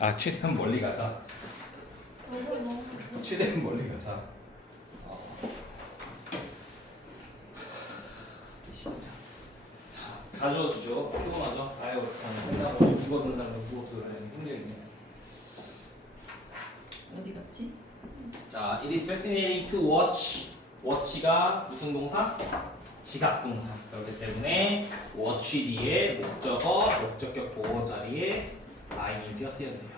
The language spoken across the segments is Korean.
아 최대한 멀리 가자. 최대한 멀리 가자. 시작. 자, 가져와 주죠. 피곤하죠? 아유, 끝나고 죽어든다는 거 죽어도 힘들겠네. 어디 갔지? 자, it is fascinating to watch. watch가 무슨 동사? 지각 동사. 그렇기 때문에 watch 뒤에 목적어, 목적격 보호 자리에 ing가 쓰여져요.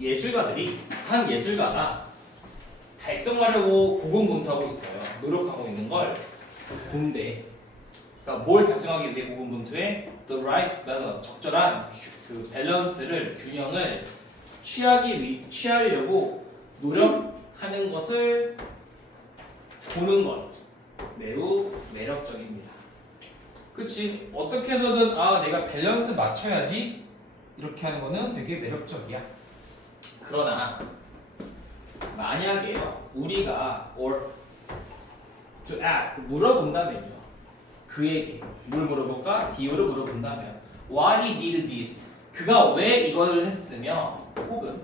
예술가들이 한 예술가가 달성하려고 고군분투하고 있어요. 노력하고 있는 걸 본데, 그러니까 뭘 달성하기 위해 고군분투해? The right balance, 적절한 그 밸런스를 균형을 취하려고 노력하는 것을 보는 것 매우 매력적입니다. 그치? 어떻게 해서든 내가 밸런스 맞춰야지 이렇게 하는 거는 되게 매력적이야. 그러나 만약에요 우리가 or to ask 물어본다면요 그에게 뭘 물어볼까? 디오를 물어본다면 why he did this 그가 왜 이걸 했으며 혹은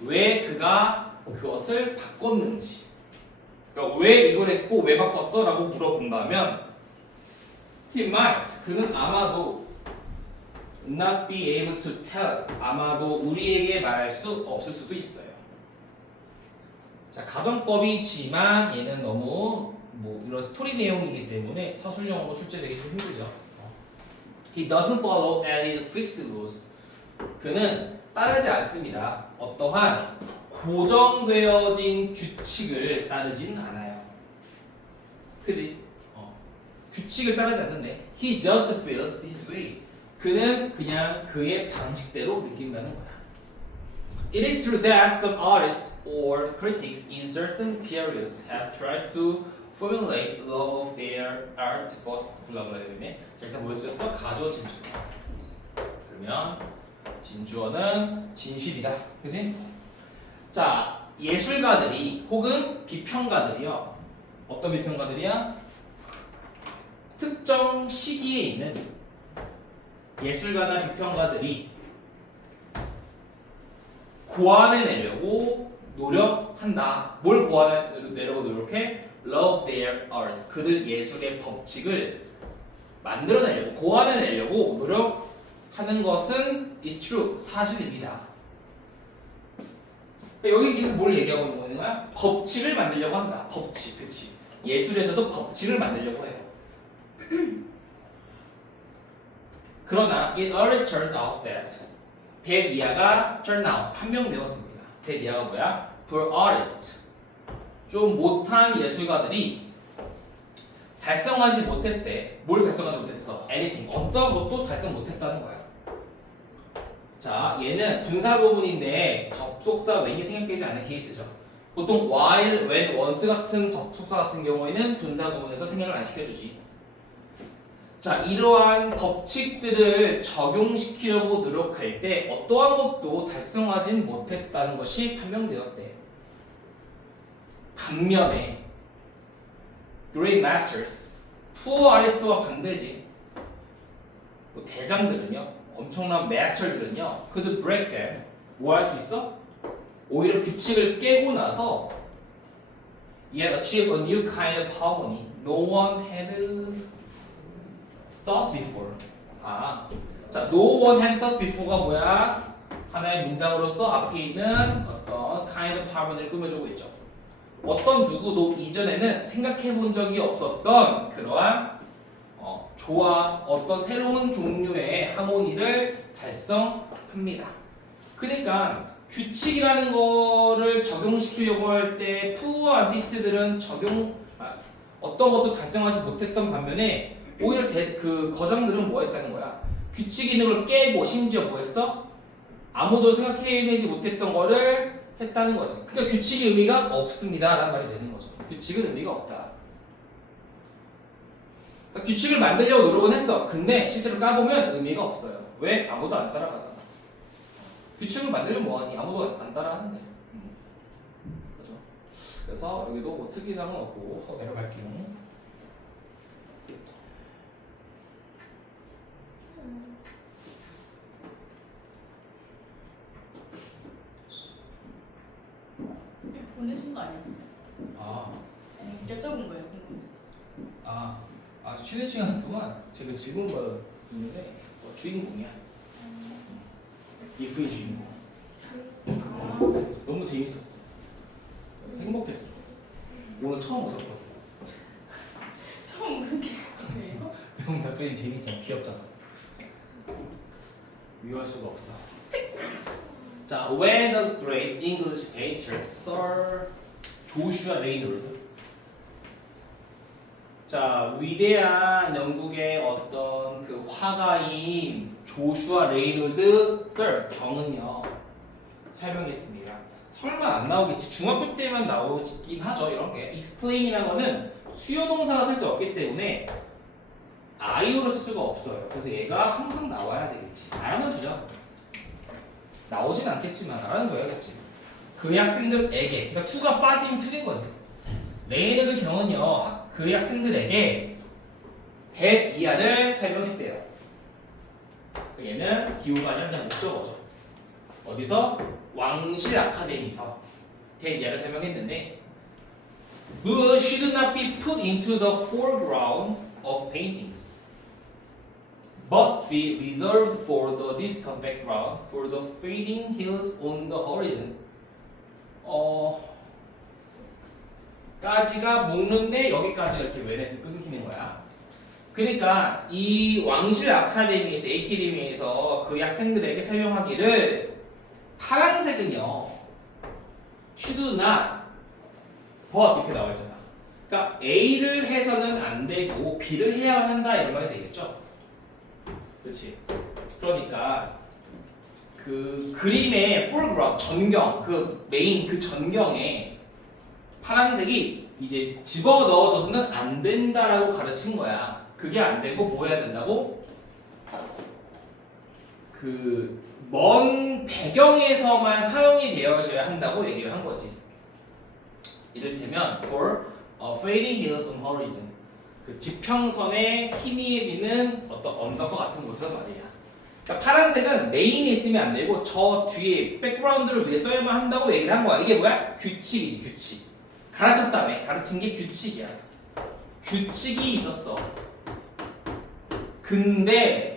왜 그가 그것을 바꿨는지 그러니까 왜 이걸 했고 왜 바꿨어? 라고 물어본다면 he might 그는 아마도 not be able to tell 아마도 우리에게 말할 수 없을 수도 있어요. 자, 가정법이지만 얘는 너무 뭐 이런 스토리 내용이기 때문에 서술형으로 출제되기 좀 힘들죠. He doesn't follow any fixed rules. 그는 따르지 않습니다. 어떠한 고정되어진 규칙을 따르진 않아요. 그지? 규칙을 따르지 않는데 He just feels this way. 그는 그냥 그의 방식대로 느낀다는 거야. It is true that some artists or critics in certain periods have tried to formulate law of their art, but 블라블라였네. 자, 일단 뭐였어? 가조 진주. 그러면 진주어는 진실이다. 그지? 자, 예술가들이 혹은 비평가들이요. 어떤 비평가들이야? 특정 시기에 있는 예술가나 비평가들이 고안해내려고 노력한다. 뭘 고안해내려고 노력해? Love their art. 그들 예술의 법칙을 만들어내려고, 고안해내려고 노력하는 것은 is true. 사실입니다. 여기 계속 뭘 얘기하고 있는 거야? 법칙을 만들려고 한다. 법칙, 그치? 예술에서도 법칙을 만들려고 해요. 그러나 it always turned out that 이하가 turn out 판명되었습니다. that 이하가 뭐야? For artists 좀 못한 예술가들이 달성하지 못했대. 뭘 달성하지 못했어? anything 어떤 것도 달성 못했다는 거야. 자, 얘는 분사 구문인데 접속사 when이 생략되지 않은 케이스죠. 보통 while, when, once 같은 접속사 같은 경우에는 분사 구문에서 생략을 안 시켜주지. 자, 이러한 법칙들을 적용시키려고 노력할 때 어떠한 것도 달성하진 못했다는 것이 판명되었대. 반면에 Great Masters, Poor Artist와 반대지. 뭐 대장들은요, 엄청난 마스터들은요, 그들 break them, 뭐 할 수 있어? 오히려 규칙을 깨고 나서 he had achieved a new kind of harmony no one had thought before. 자, no one had thought before가 뭐야? 하나의 문장으로서 앞에 있는 어떤 kind of harmony를 꾸며주고 있죠. 어떤 누구도 이전에는 생각해본 적이 없었던 그러한 어떤 새로운 종류의 하모니를 달성합니다. 그러니까 규칙이라는 거를 적용시키려고 할 때 푸어 아티스트들은 어떤 것도 달성하지 못했던 반면에 오히려 그 거장들은 뭐 했다는 거야? 규칙 있는 걸 깨고 심지어 뭐 했어? 아무도 생각해내지 못했던 거를 했다는 거지. 그러니까 규칙의 의미가 없습니다 라는 말이 되는 거죠. 규칙은 의미가 없다. 그러니까 규칙을 만들려고 노력은 했어. 근데 실제로 까보면 의미가 없어요. 왜? 아무도 안 따라가잖아. 규칙을 만들면 뭐하니? 아무도 안 따라하는데. 그죠? 그래서 여기도 뭐 특이사항은 없고 내려갈게요. 보내신 거 아니었어요? 아, 아니 여쭤본 거예요. 쉬는 시간 동안 제가 질문 받았는데 주인공이야. 이프의 주인공. 너무 재밌었어. 그래서 행복했어. 오늘 처음 웃었거든. 처음 무슨 개그예요? 너무 답변이 재밌잖아. 귀엽잖아. 미워할 수가 없어. 자, when the great English painter Sir Joshua Reynolds, 자, 위대한 영국의 어떤 그 화가인 조슈아 레이놀드 Sir 경은요 설명했습니다. 설마 안 나오겠지. 중학교 때만 나오긴 하죠. 이런 게 explain이라는 거는 수요 동사가 쓸 수 없기 때문에 아이오로 쓸 수가 없어요. 그래서 얘가 항상 나와야 되겠지. 알아는 두죠. 나오진 않겠지만 알아는 둬야겠지. 그 학생들에게, 그러니까 to가 빠지면 틀린 거지. 레이놀드 경은요 그 학생들에게 that 이하를 설명했대요. 얘는 기호가 아니라 그냥 목적어죠. 어디서? 왕실 아카데미에서 that 이하를 설명했는데 But should not be put into the foreground of paintings, but be reserved for the distant background for the fading hills on the horizon. 까지가 묶는데 여기까지가 이렇게 왼에서 끊기는 거야. 그러니까 이 왕실 아카데미에서 AKD미에서 그 학생들에게 설명하기를 파란색은요 should not but 이렇게 나와 있잖아. 그러니까 A를 해서는 안 되고 B를 해야 한다 이런 말이 되겠죠. 그렇지. 그러니까 그 그림의 foreground 전경 그 메인 그 전경에 파란색이 이제 집어 넣어져서는 안 된다라고 가르친 거야. 그게 안 되고 뭐 해야 된다고? 그 먼 배경에서만 사용이 되어져야 한다고 얘기를 한 거지. 이를테면 for fading hills on horizon, 그 지평선에 희미해지는 어떤 언덕과 같은 곳을 말이야. 그러니까 파란색은 메인에 있으면 안 되고 저 뒤에 백그라운드를 위해 써야만 한다고 얘기를 한 거야. 이게 뭐야? 규칙이지, 규칙. 가르쳤다며. 가르친 게 규칙이야. 규칙이 있었어. 근데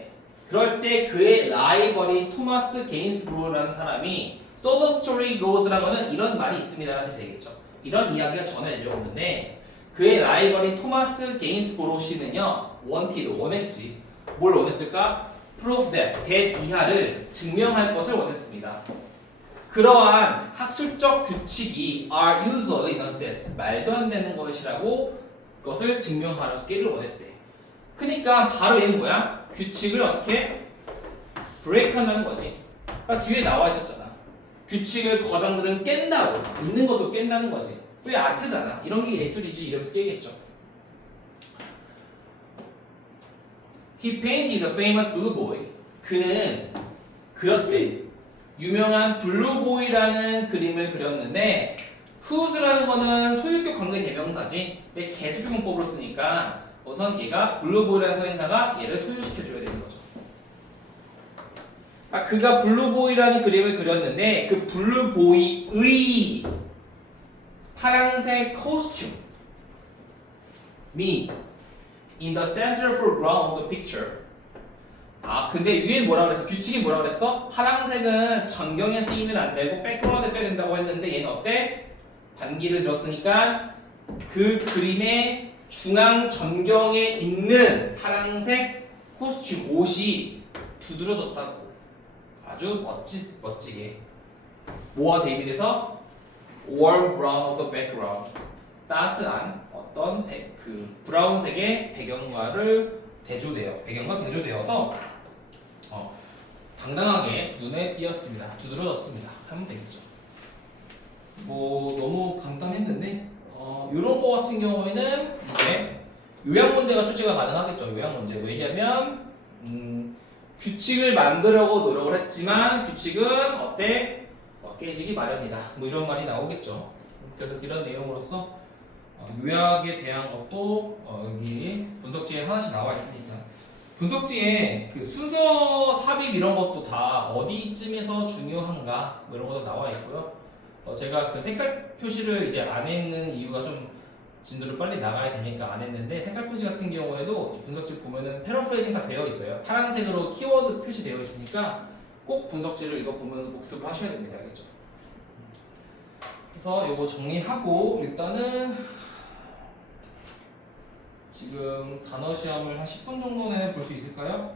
그럴 때 그의 라이벌이 토마스 게인스브로라는 사람이 So the story goes라는 거는 이런 말이 있습니다라는 뜻이 되겠죠. 이런 이야기가 전해 내려오는데 그의 라이벌인 토마스 게인스브로 씨는요 원했지. 뭘 원했을까? Prove that 이하를 증명할 것을 원했습니다. 그러한 학술적 규칙이 are usually nonsense, 말도 안 되는 것이라고 것을 증명하기를 원했대. 그러니까 바로 얘는 뭐야? 규칙을 어떻게 브레이크 한다는 거지. 그러니까 뒤에 나와 있었잖아. 규칙을 거장들은 깬다고. 있는 것도 깬다는 거지. 왜 아트잖아. 이런 게 예술이지. 이러면서 깨겠죠. He painted the famous blue boy. 그는 그렸대. 유명한 블루보이라는 그림을 그렸는데 whose라는 거는 소유격 관계 대명사지. 근데 개수주문법으로 쓰니까 우선 얘가 블루보이라는 선행사가 얘를 소유시켜줘야 되는 거죠. 그가 블루보이라는 그림을 그렸는데 그 블루보이의 파란색 코스튬이 in the center foreground of the picture. 근데 위에 뭐라 그랬어? 규칙이 뭐라 그랬어? 파란색은 전경에 쓰이면 안 되고 백그라운드에 써야 된다고 했는데 얘는 어때? 반기를 들었으니까 그 그림의 중앙 전경에 있는 파란색 코스튬 옷이 두드러졌다고. 아주 멋지게. 뭐와 대비돼서 warm brown of the background, 따스한 어떤 그 브라운색의 배경과 대조되어서 당당하게 눈에 띄었습니다. 두드러졌습니다. 하면 되겠죠. 뭐 너무 간단했는데 이런 거 같은 경우에는 이제 요약 문제가 출제가 가능하겠죠. 요약 문제. 왜냐면 규칙을 만들려고 노력을 했지만 규칙은 어때? 깨지기 마련이다. 뭐 이런 말이 나오겠죠. 그래서 이런 내용으로서 요약에 대한 것도 여기 분석지에 하나씩 나와 있으니까 분석지에 그 순서 삽입 이런 것도 다 어디쯤에서 중요한가 뭐 이런 것도 나와 있고요. 제가 그 색깔 표시를 이제 안 했는 이유가 좀 진도를 빨리 나가야 되니까 안 했는데 색깔 표시 같은 경우에도 이 분석지 보면은 패러프레이징 다 되어 있어요. 파란색으로 키워드 표시되어 있으니까 꼭 분석지를 이거 보면서 복습을 하셔야 됩니다. 알겠죠? 그래서 이거 정리하고 일단은 지금 단어 시험을 한 10분 정도 내에 볼 수 있을까요?